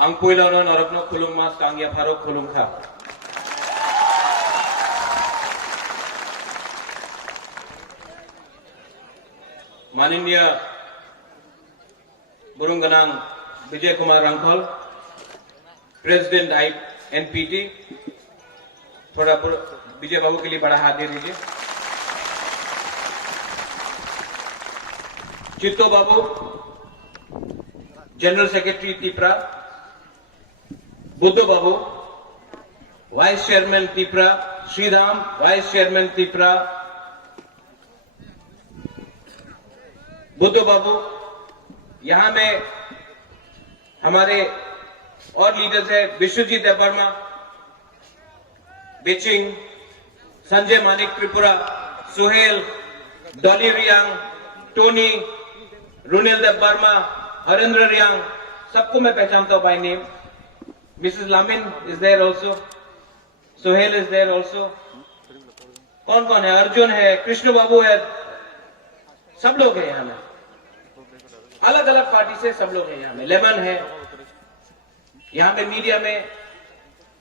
Ang puilaw narapno kulung mas kangya farok kulung kha. माननीय Burungnang Vijay Kumar Rankhal, president I NPT, थोड़ा विजय बाबू के लिए बड़ा हाथ दे दीजिए। Chitto babu, general secretary Tipra, Buddho babu, vice chairman Tipra, Shriram vice chairman Tipra, Buddho babu, यहां में हमारे और लीडर्स है विश्वजीत वर्मा, बिचिंग, संजय मानिक त्रिपुरा, सुहेल, डॉली रियांग, टोनी, रुनेल देव वर्मा, हरेंद्र रियांग, सबको मैं पहचानता हूं by name. Mrs Lamin is there also, Suhel is there also. कौन कौन है? अर्जुन है, कृष्ण बाबू है, सब लोग हैं यहां में, अलग अलग पार्टी से सब लोग हैं यहां में। लेमन है यहां पे, मीडिया में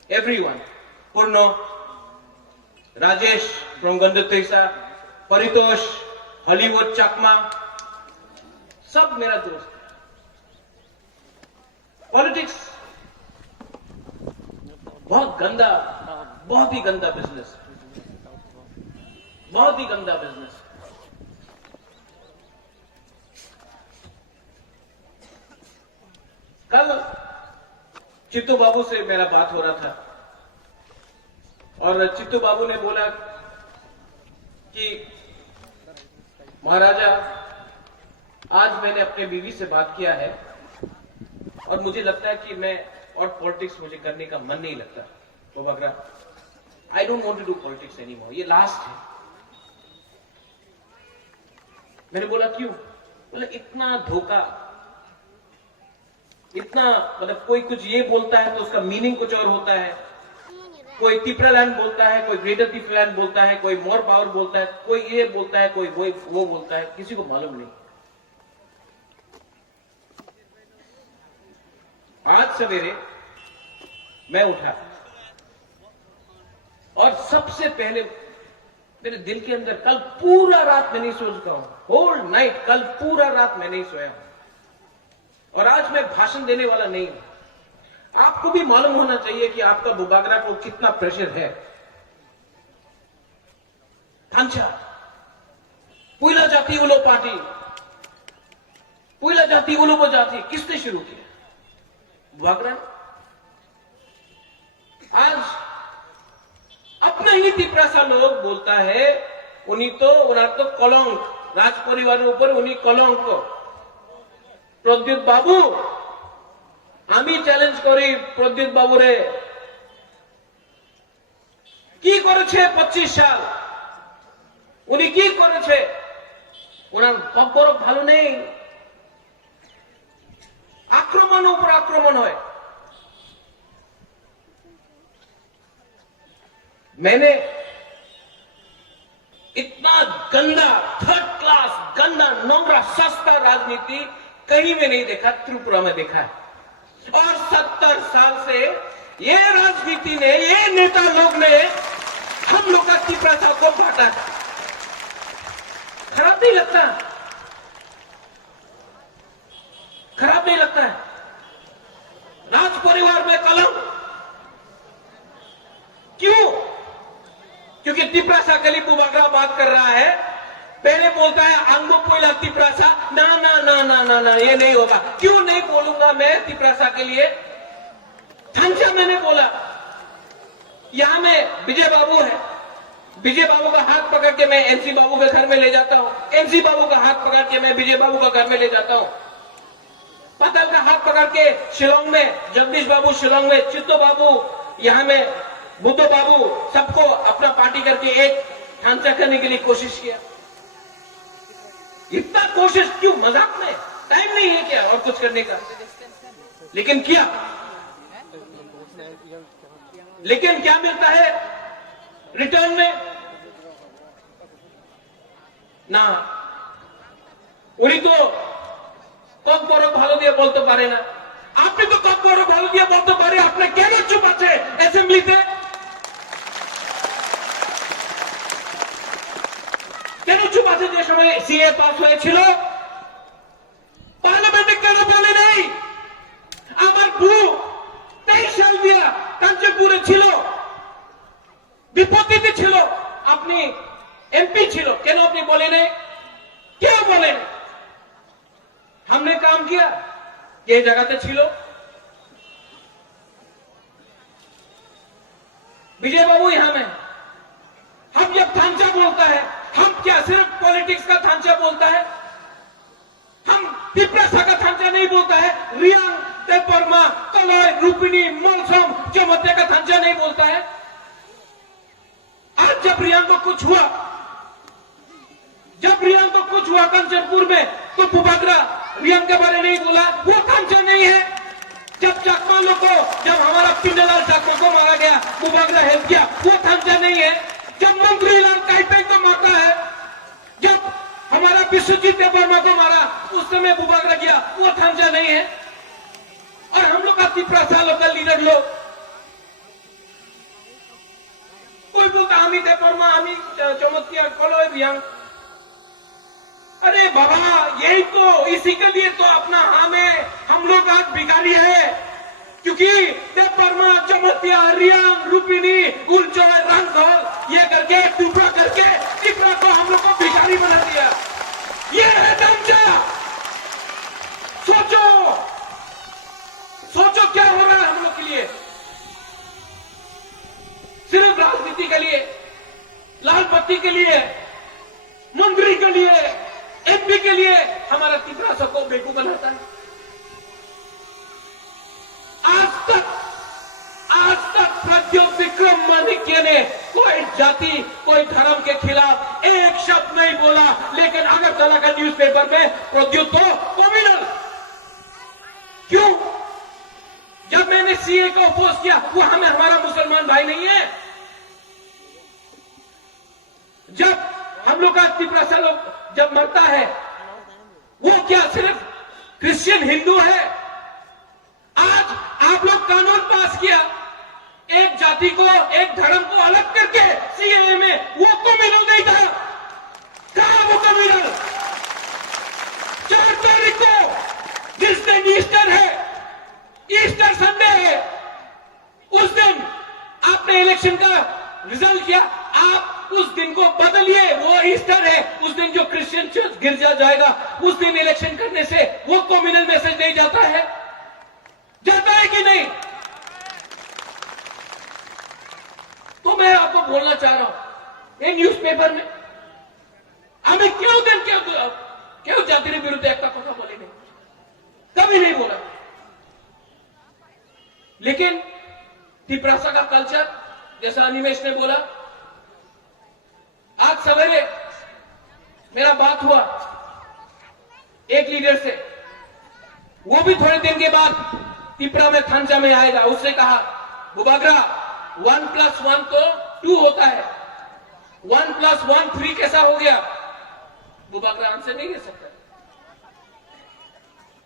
everyone, Purno, Rajesh from Gandotrisa, Paritosh, Hollywood Chakma, सब मेरा दोस्त है। पॉलिटिक्स बहुत गंदा, बहुत ही गंदा बिजनेस, बहुत ही गंदा बिजनेस। कल चित्तू बाबू से मेरा बात हो रहा था और चित्तू बाबू ने बोला कि महाराजा, आज मैंने अपने बीवी से बात किया है और मुझे लगता है कि मैं और पॉलिटिक्स मुझे करने का मन नहीं लगता। तो बगरा, I don't want to do politics anymore, ये लास्ट है। मैंने बोला क्यों? बोला इतना धोखा, इतना, मतलब कोई कुछ ये बोलता है तो उसका मीनिंग कुछ और होता है। कोई तिपरालैंड बोलता है, कोई ग्रेटर तिपरालैंड बोलता है, कोई मोर पावर बोलता है, कोई ये बोलता है, कोई वो बोलता है, किसी को मालूम नहीं। आज सवेरे मैं उठा और सबसे पहले मेरे दिल के अंदर, कल पूरा रात मैं नहीं सो चुका हूं, होल नाइट, कल पूरा रात मैं नहीं सोया हूं और आज मैं भाषण देने वाला नहीं हूं। आपको भी मालूम होना चाहिए कि आपका बुबागरा को कितना प्रेशर है। थांचा पुइला जाति उलो पार्टी, पुइला जाति उलो जाति किसने शुरू किया? बुबागरा। आज अपना ही तिपरासा लोग बोलता है उन्हीं तो कलंक, राज परिवार ऊपर उन्हीं कलंक। प्रद्युत बाबू, আমি চ্যালেঞ্জ করি প্রদ্যুৎ বাবুরে, কি করেছে 25 সাল, উনি কি করেছে? ওনার বড় ভালো নেই, আক্রমণ উপর আক্রমণ হয়। मैंने इतना गंदा, थर्ड क्लास, गंदा, नोंगरा, सस्ता राजनीति कहीं में नहीं देखा, त्रिपुरा में देखा है। और 70 साल से ये राजनीति ने, ये नेता लोग ने हम लोग का त्रिपुरा को बांटा है। खराब नहीं लगता? खराब नहीं लगता है? राज परिवार में कलंक, क्योंकि तिप्रासा कली बुबागरा बात कर रहा है, पहले बोलता है आंगो पोइला तिप्रासा, ना ना ना ना ना ना ये नहीं होगा। क्यों नहीं बोलूंगा मैं तिप्रासा के लिए? थांचा मैंने बोला, यहां में विजय बाबू है, विजय बाबू का हाथ पकड़ के मैं एनसी बाबू के घर में ले जाता हूं, एनसी बाबू का हाथ पकड़ के मैं विजय बाबू का घर में ले जाता हूं, पतल का हाथ पकड़ के शिलोंग में जगदीश बाबू, शिलोंग में चित्तो बाबू, यहां में बुद्धो बाबू, सबको अपना पार्टी करके एक ढांचा करने के लिए कोशिश किया। इतना कोशिश क्यों? मजाक में टाइम नहीं है क्या और कुछ करने का? लेकिन किया। लेकिन क्या मिलता है रिटर्न में? ना उरी तो कब बड़ ভালো দিয়ে বলতে পারে না। আপনি তো কব বড় ভালো দিয়ে বলতে পারে, আপনি কেন চুপ আছে অ্যাসেম্বলিতে? কেন চুপ আছে? যে সময় সিএ পাস হয়েছিল পার্লামেন্টে কেন বলে নাই? আমার বউ 23 সাল দিয়া কাঞ্চনপুরে ছিল, বিপত্তিতে ছিল, আপনি এমপি ছিল, কেন আপনি বলেন? क्यों बोले? हमने काम किया, ये जगह छिलो। विजय बाबू यहां में, हम जब थांचा बोलता है, हम क्या सिर्फ पॉलिटिक्स का थांचा बोलता है? हम तिप्रासा का थांचा नहीं बोलता है, रियांग, तेपरमा, कलय, रूपिणी, मोलसम, चमत्या का थांचा नहीं बोलता है। आज जब रियांग को कुछ हुआ, जब रियांग को कुछ हुआ कंचनपुर में, तो बुबागरा रियांग के बारे नहीं बोला, वो थांचा नहीं है। जब चाकमा लोग को, जब हमारा पिंडलाल चाकमा को मारा गया, बुबागरा हेल्प किया, वो थांचा नहीं है। जब मंत्रीलाल काइपेंग को मारा है, जब हमारा विश्वजीत देववर्मा को मारा, उस समय बुबागरा गया, वो थांचा नहीं है। और हम लोग का तिप्रासा लोकल लीडर लोग, कोई बोलता हमी देववर्मा, हमी चमत्या, कलय, रियांग। अरे बाबा, यही तो, इसी के लिए तो अपना हमें हम लोग आज भिखारी है, क्योंकि देववर्मा, चमत्या, रियांग, रूपिणी, उलचोय, रंगघर, ये करके टुकड़ा करके तिप्रा को हम लोग को भिखारी बना दिया। ये है ढांचा। सोचो, सोचो क्या हो रहा है हम लोग के लिए। सिर्फ राजनीति के लिए, लाल बत्ती के लिए, मंत्री के लिए, एमपी के लिए हमारा तिप्रासा को बेवकूफ बनाता है। आज तक प्रद्युत विक्रम माणिक्य ने कोई जाति, कोई धर्म के खिलाफ एक शब्द नहीं बोला, लेकिन अगरतला का न्यूज़पेपर में प्रद्युत तो कम्युनल। क्यों? जब मैंने सीए को अपोज किया, वो हमारा मुसलमान भाई नहीं है। जब हम लोग का तिप्रासा लोग जब मरता है, वो क्या सिर्फ क्रिश्चियन हिंदू है? आज आप लोग कानून पास किया, एक जाति को, एक धर्म को अलग करके सीएए में, वो कम्युनल नहीं था। कहां वो कम्युनल? 4 तारीख को जिस दिन ईस्टर है, ईस्टर संडे है, उस दिन आपने इलेक्शन का रिजल्ट किया, आप उस दिन को बदलिए, वो ईस्टर है, उस दिन जो क्रिश्चियन चर्च गिरजा जाएगा, उस दिन इलेक्शन करने से वो कम्युनल मैसेज नहीं जाता है? जाता है कि नहीं? तो मैं आपको बोलना चाह रहा हूं, ये न्यूज़पेपर में हमें क्यों जाति विरुद्ध एक कथा बोले नहीं? कभी नहीं बोला। लेकिन तिप्रासा का कल्चर, जैसा अनिमेश ने बोला, आज सवेरे मेरा बात हुआ एक लीडर से, वो भी थोड़े दिन के बाद तिप्रा में थांचा में आएगा। उसने कहा, बुबागरा 1+1 तो 2 होता है, 1+1 3 कैसा हो गया? बुबागरा आंसर नहीं दे सकता।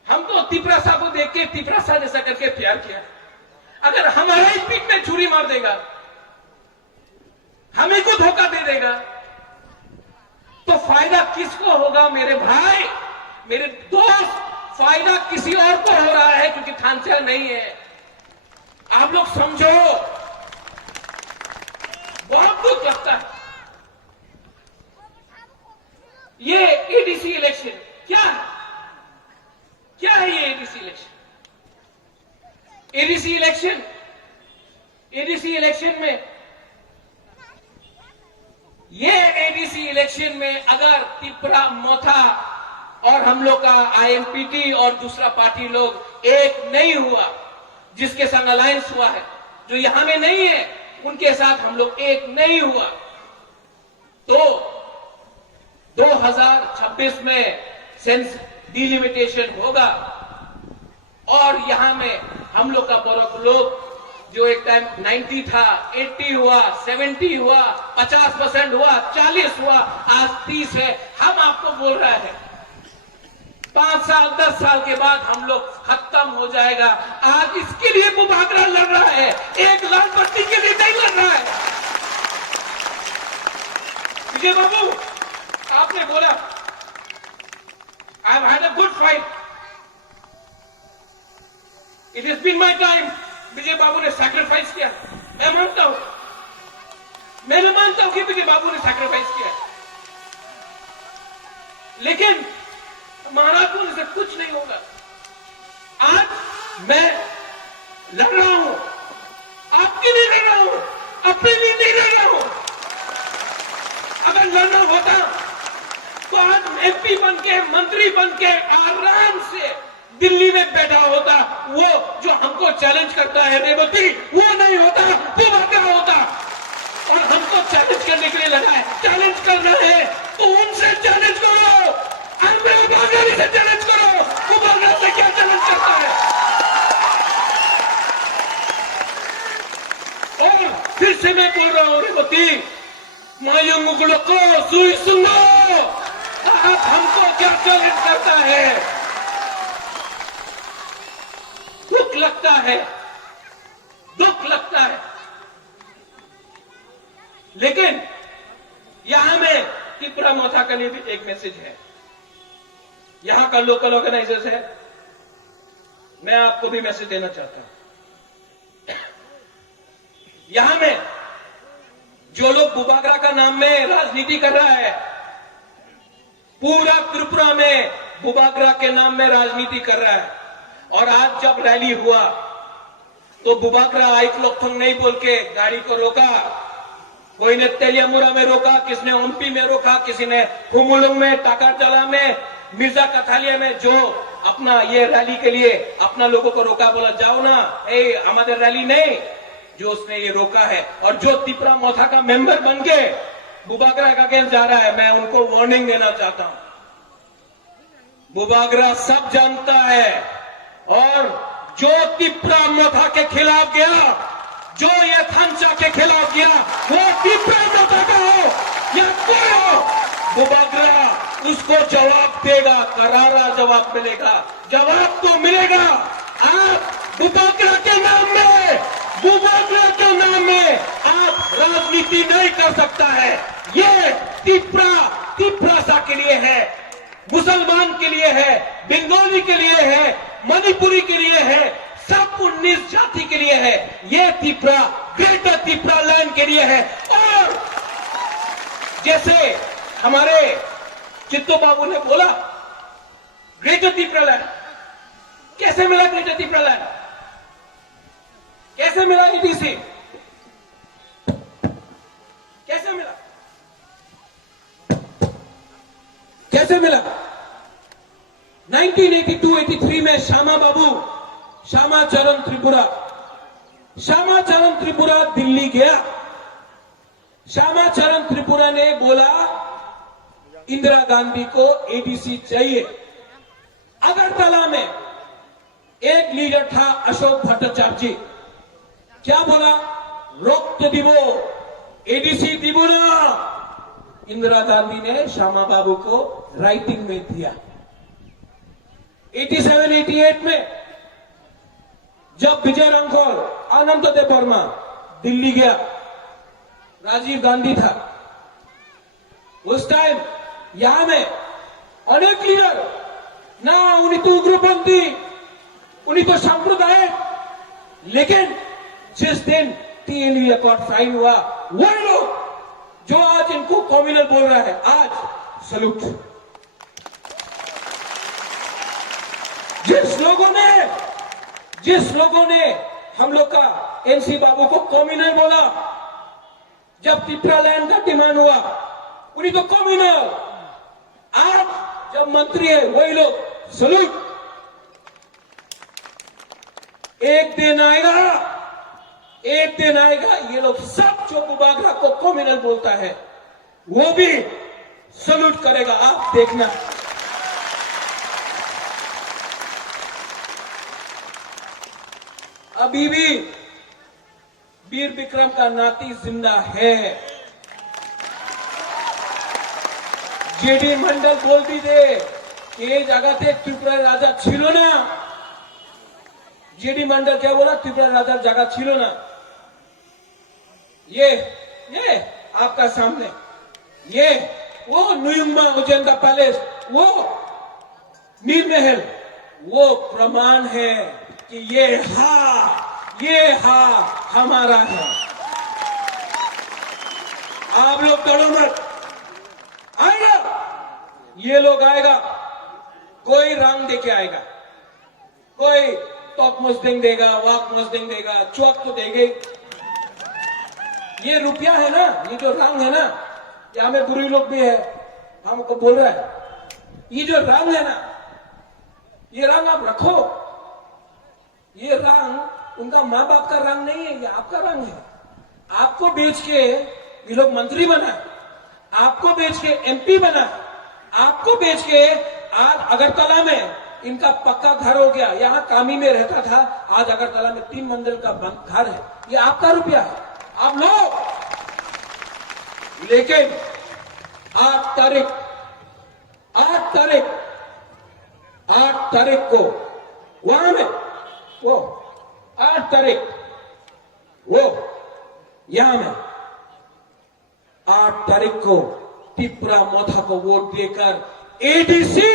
हम तो तिप्रासा को देख के तिप्रासा जैसा करके प्यार किया। अगर हमारा ही पीठ में छुरी मार देगा, हमें को धोखा दे देगा, तो फायदा किसको होगा? मेरे भाई, मेरे दोस्त, फायदा किसी और को हो रहा है, क्योंकि थांचा नहीं है। आप लोग समझो, बहुत दुख लगता है। एडीसी इलेक्शन में, ये एडीसी इलेक्शन में अगर तिपरा मोथा और हम लोग का आईएनपीटी और दूसरा पार्टी लोग एक नहीं हुआ, जिसके संग अलायंस हुआ है, जो यहां में नहीं है, उनके साथ हम लोग एक नहीं हुआ, तो 2026 में सेंस डिलिमिटेशन होगा और यहां में हम लोग का बड़ों लोग जो एक टाइम 90 था, 80 हुआ, 70 हुआ, 50% हुआ, 40 हुआ, आज 30 है। हम आपको बोल रहे हैं 5 साल 10 साल के बाद हम लोग खत्म हो जाएगा। आज इसके लिए बुबागरा लड़ रहा है, एक लाल बत्ती के लिए नहीं लड़ रहा है। विजय बाबू, आपने बोला I have had a good fight, it has been my time. Vijay babu ने सैक्रिफाइस किया, मैं मानता हूं, मैं मानता हूं कि विजय बाबू ने सैक्रिफाइस किया, लेकिन महाराज बोलने से कुछ नहीं होगा। आज मैं लड़ रहा हूं, आपके लिए लड़ रहा हूं, अपने लिए नहीं लड़ रहा हूं। अगर लड़ना होता तो आज एमपी बन के, मंत्री बन के आराम से दिल्ली में बैठा होता। वो जो हमको चैलेंज करता है रेवती, वो नहीं होता, बुबागरा होता। और हमको चैलेंज करने के लिए लगा है, चैलेंज करना है तो उनसे चैलेंज करो, बुबागरा से चैलेंज करो। बुबागरा से क्या चैलेंज करता है? और फिर से मैं बोल रहा हूं रेवती, मायूंगुलो को सुई सुनो, आप हमको क्या चैलेंज करता है? दुख लगता है, दुख लगता है, लेकिन यहां में त्रिपुरा मोथा के लिए भी एक मैसेज है। यहां का लोकल ऑर्गेनाइजर्स है, मैं आपको भी मैसेज देना चाहता हूं। यहां में जो लोग बुबागरा का नाम में राजनीति कर रहा है, पूरा त्रिपुरा में बुबागरा के नाम में राजनीति कर रहा है। और आज जब रैली हुआ तो बुबागरा आइक लोकथोंग नहीं बोल के गाड़ी को रोका, कोई ने तेलियामुरा में रोका, किसी ने ओमपी में रोका, किसी ने हुमुलुंग में, टाकारजला में, मिर्जा कथालिया में, जो अपना ये रैली के लिए अपना लोगों को रोका, बोला जाओ ना, हमारे रैली नहीं, जो उसने ये रोका है। और जो तिपरा मोथा का मेंबर बन के बुबागरा का अगेंस्ट जा रहा है, मैं उनको वार्निंग देना चाहता हूं। बुबागरा सब जानता है, और जो तिपरा मोथा के खिलाफ गया, जो ये थंचा के खिलाफ गया, वो तिपरा मोथा का हो या कोई हो, बुबागरा उसको जवाब देगा, करारा जवाब मिलेगा, जवाब तो मिलेगा। आप बुबागरा के नाम में, बुबागरा के नाम में आप राजनीति नहीं कर सकता है। ये तिपरासा के लिए है, मुसलमान के लिए है, बंगाली के लिए है, मणिपुरी के लिए है, सब 19 जाति के लिए है। ये तिपरा ग्रेटर तिपरा लैंड के लिए है। और जैसे हमारे चित्तो बाबू ने बोला, ग्रेटर तिपरा लैंड कैसे मिला? ग्रेटर तिपरा लैंड कैसे मिला? ईडीसी कैसे मिला? कैसे मिला? 1982-83 में श्यामाचरण त्रिपुरा दिल्ली गया। श्यामाचरण त्रिपुरा ने बोला इंदिरा गांधी को एडीसी चाहिए। अगरतला में एक लीडर था अशोक भट्टाचार्य जी, क्या बोला? रोक दिबो, एडीसी दिबो ना। इंदिरा गांधी ने श्यामा बाबू को राइटिंग में दिया। 87-88 में जब विजय रांखोल, आनंददेव वर्मा दिल्ली गया, राजीव गांधी था उस टाइम। यहां में अनेक लीडर ना, उन्हीं तो उग्रपंथी, उन्हीं तो सांप्रदायिक, लेकिन जिस दिन टीएनयू अकॉर्ड साइन हुआ, वही लोग जो आज इनको कॉम्युनल बोल रहा है, आज सलूट। जिस लोगों ने हम लोग का एनसी बाबू को कॉम्युनल बोला। जब त्रिपुरा लैंड का डिमांड हुआ, उन्हीं तो कॉम्युनल। आज जब मंत्री है वही लोग सलूट। एक दिन आएगा ये लोग सब जो बुबागरा को कॉम्युनल बोलता है वो भी सलूट करेगा, आप देखना। अभी भी वीर विक्रम का नाती जिंदा है। जेडी मंडल बोल भी दे कि ये जगह थे त्रिपुरा राजा छिलो ना। जेडी मंडल क्या बोला? त्रिपुरा राजा जगह छिलो ना। ये आपका सामने ये वो नुयुम्मा उजेंदा पैलेस, वो मीर महल, वो प्रमाण है कि ये हमारा है। आप लोग डरो मत, आएगा ये लोग आएगा। कोई रंग देके आएगा, कोई टॉक मस्दिंग देगा, वाक मस्दिंग देगा, चौक तो देंगे। ये रुपया है ना, ये जो रंग है ना, यहाँ में बुरी लोग भी है, हमको बोल रहा है ये जो रंग है ना, ये रंग आप रखो। ये रंग उनका माँ बाप का रंग नहीं है, ये आपका रंग है। आपको बेच के ये लोग मंत्री बना, आपको बेच के एमपी बना, आपको बेच के आज अगरतला में इनका पक्का घर हो गया। यहाँ कामी में रहता था, आज अगरतला में 3 मंजिल का घर है। ये आपका रुपया है, आप लो। लेकिन 8 तारीख को वहां में वो 8 तारीख वो यहां में 8 तारीख को त्रिपुरा मोथा को वोट देकर एडीसी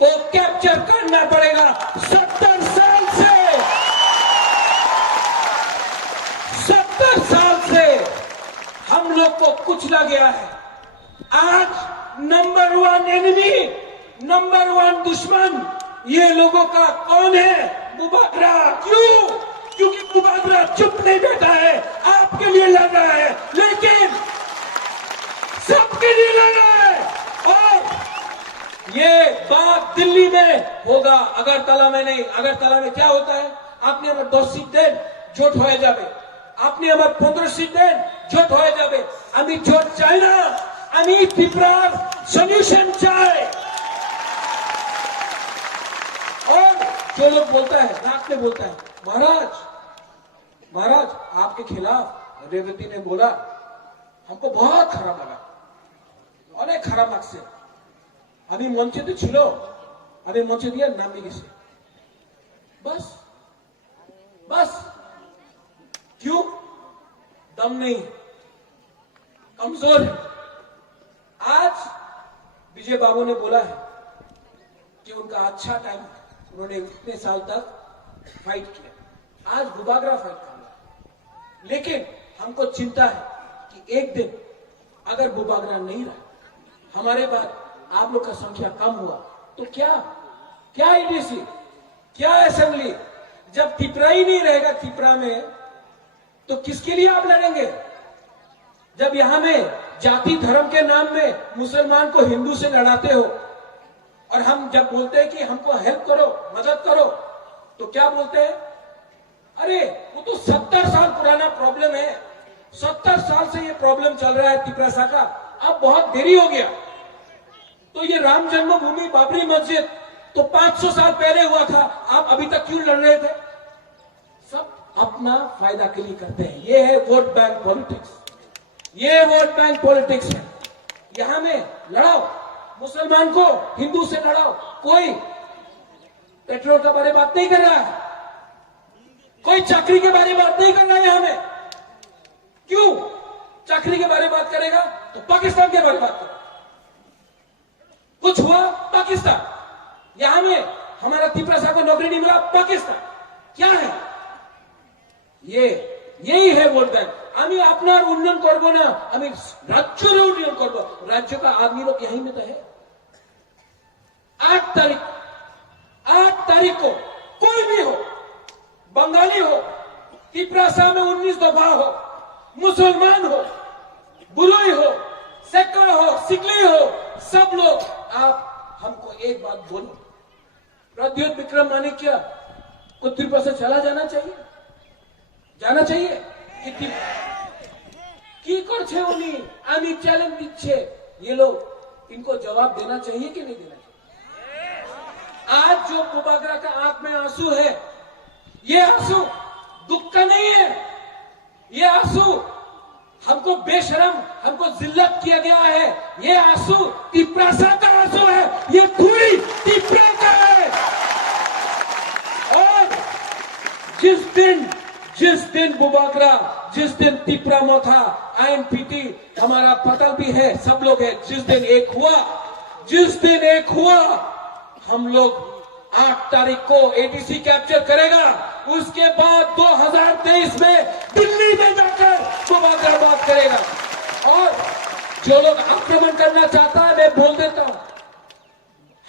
को कैप्चर करना पड़ेगा। 70 साल से हम लोग को कुचला गया है। आज नंबर 1 एनिमी, नंबर 1 दुश्मन ये लोगों का कौन है? बुबागरा। क्यों? क्योंकि बुबागरा चुप नहीं बैठा है, आपके लिए लड़ रहा है, लेकिन सबके लिए लड़ रहा है। और ये बात दिल्ली में होगा, अगरतला में नहीं। अगरतला में क्या होता है? आपने हमें 10 सीट दें, जोट हो जाए। আপনি আমার 15 सीट दें, जोट हो जाए। আমি जोट চাই না, আমি ত্রিপুরার सॉल्यूशन चाहे। और जो लोग बोलता है, रात में बोलता है, महाराज आपके खिलाफ रेवती ने बोला, हमको बहुत खराब लगा, অনেক খারাপ লাগছে। আমি মঞ্চেতে ছিল, আমি মঞ্চে দিয়ে নামিয়ে গেছি। बस क्यों? दम नहीं, कमजोर है। आज विजय बाबू ने बोला है कि उनका अच्छा टाइम, उन्होंने इतने साल तक फाइट किया, आज बुबागरा फाइट कर रहा है। लेकिन हमको चिंता है कि एक दिन अगर बुबागरा नहीं रहा, हमारे बाद आप लोग का संख्या कम हुआ तो क्या एडीसी, क्या असेंबली? जब त्रिपुरा ही नहीं रहेगा त्रिपुरा में, तो किसके लिए आप लड़ेंगे? जब यहां में जाति धर्म के नाम में मुसलमान को हिंदू से लड़ाते हो, और हम जब बोलते हैं कि हमको हेल्प करो, मदद करो, तो क्या बोलते हैं? अरे वो तो 70 साल पुराना प्रॉब्लम है, 70 साल से ये प्रॉब्लम चल रहा है त्रिपुरा का, अब बहुत देरी हो गया। तो ये राम जन्मभूमि बाबरी मस्जिद तो 500 साल पहले हुआ था, आप अभी तक क्यों लड़ रहे थे? सब अपना फायदा के लिए करते हैं। ये है वोट बैंक पॉलिटिक्स, ये वोट बैंक पॉलिटिक्स है। यहां में लड़ाओ, मुसलमान को हिंदू से लड़ाओ, कोई पेट्रोल के बारे में बात नहीं कर रहा है, कोई चाकरी के बारे में बात नहीं कर रहा है। यहां में क्यों चाकरी के बारे में बात करेगा तो पाकिस्तान के बारे में बात करेगा। कुछ हुआ पाकिस्तान, यहां में हमारा त्रिपुरा को नौकरी नहीं मिला, पाकिस्तान। क्या है ये? यही है वोट बैंक। আমি আপনার উন্নয়ন করব না, আমি রাজ্যের উন্নয়ন করব। राज्य का आदमी लोग यहीं में तो है। 8 तारीख को कोई भी हो, बंगाली हो, तिपरासा में 19 दफा हो, मुसलमान हो, बुरुई हो, सेक्टर हो, सिकली हो, सब लोग आप हमको एक बात बोलो, प्रद्योत विक्रम माणिक्य को तिपरासा चला जाना चाहिए, जाना चाहिए की कर छे उन्हीं आनी चैलेंज दिच्छे ये लोग, इनको जवाब देना चाहिए कि नहीं देना चाहिए। आज जो बुबागरा का आंख में आंसू है, ये आंसू दुख का नहीं है, ये आंसू हमको बेशरम, हमको जिल्लत किया गया है, ये आंसू तिपरासा का आंसू है, ये पूरी तिपरा का है। और जिस दिन बुबागरा, जिस दिन तिपरा मोथा, आईएनपीटी, हमारा पतल भी है, सब लोग है, जिस दिन एक हुआ हम लोग 8 तारीख को एडीसी कैप्चर करेगा, उसके बाद 2023 में दिल्ली में जाकर बुबागरा बात करेगा। और जो लोग आक्रमण करना चाहता है, मैं बोल देता हूं,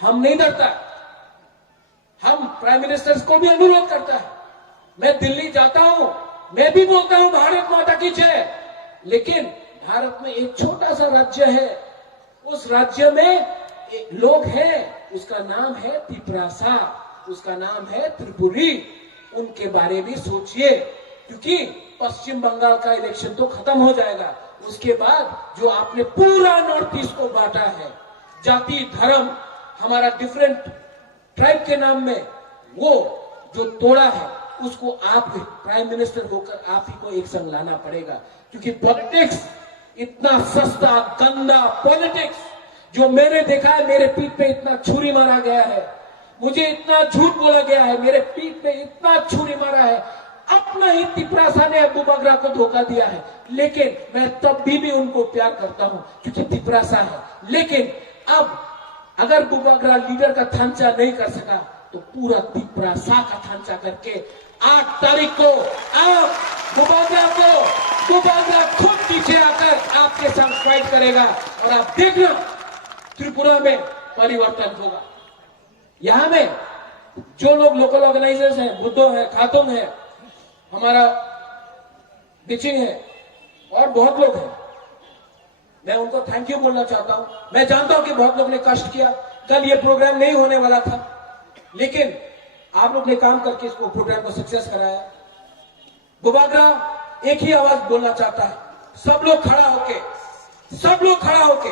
हम नहीं डरता, हम प्राइम मिनिस्टर को भी अनुरोध करता है, मैं दिल्ली जाता हूं, मैं भी बोलता हूं भारत माता की जय, लेकिन भारत में एक छोटा सा राज्य है, उस राज्य में लोग हैं, उसका नाम है तिपरासा, उसका नाम है त्रिपुरी, उनके बारे में सोचिए, क्योंकि पश्चिम बंगाल का इलेक्शन तो खत्म हो जाएगा, उसके बाद जो आपने पूरा नॉर्थ ईस्ट को बांटा है, जाति धर्म हमारा डिफरेंट ट्राइब के नाम में, वो जो तोड़ा है, उसको आप प्राइम मिनिस्टर होकर आप ही को एक संग लाना पड़ेगा, क्योंकि पॉलिटिक्स इतना सस्ता गंदा पॉलिटिक्स जो मैंने देखा है, मेरे पीठ पे इतना छुरी मारा गया है, मुझे इतना झूठ बोला गया है, मेरे पीठ पे इतना छुरी मारा है, अपना ही तिपरासा ने बुबागरा को धोखा दिया है, लेकिन मैं तब भी उनको प्यार करता हूं क्योंकि तिपरासा है। लेकिन अब अगर बुबागरा लीडर का थांचा नहीं कर सका तो पूरा तिपरासा का थांचा करके 8 तारीख को आप बुबागरा खुद पीछे आकर आपके साथ फाइट करेगा और आप देखना त्रिपुरा में परिवर्तन होगा। यहां में जो लोग लोकल ऑर्गेनाइजर्स हैं, बुद्धो है, खातुंग है, हमारा बिचिंग है और बहुत लोग हैं, मैं उनको थैंक यू बोलना चाहता हूं। मैं जानता हूं कि बहुत लोग ने कष्ट किया, कल ये प्रोग्राम नहीं होने वाला था, लेकिन आप लोग ने काम करके इसको प्रोग्राम को सक्सेस कराया। बुबागरा एक ही आवाज बोलना चाहता है, सब लोग खड़ा होके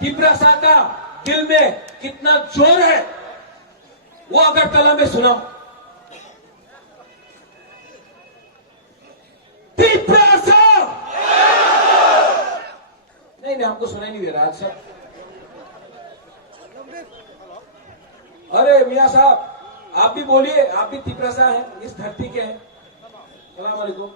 तिपरासा का दिल में कितना जोर है वो अगरतला में सुनाओ। तिपरासा नहीं, हमको सुनाई नहीं दे रहा आज सब। अरे मियां साहब आप भी बोलिए, आप भी तिपरासा हैं, इस धरती के हैं। अस्सलाम वालेकुम।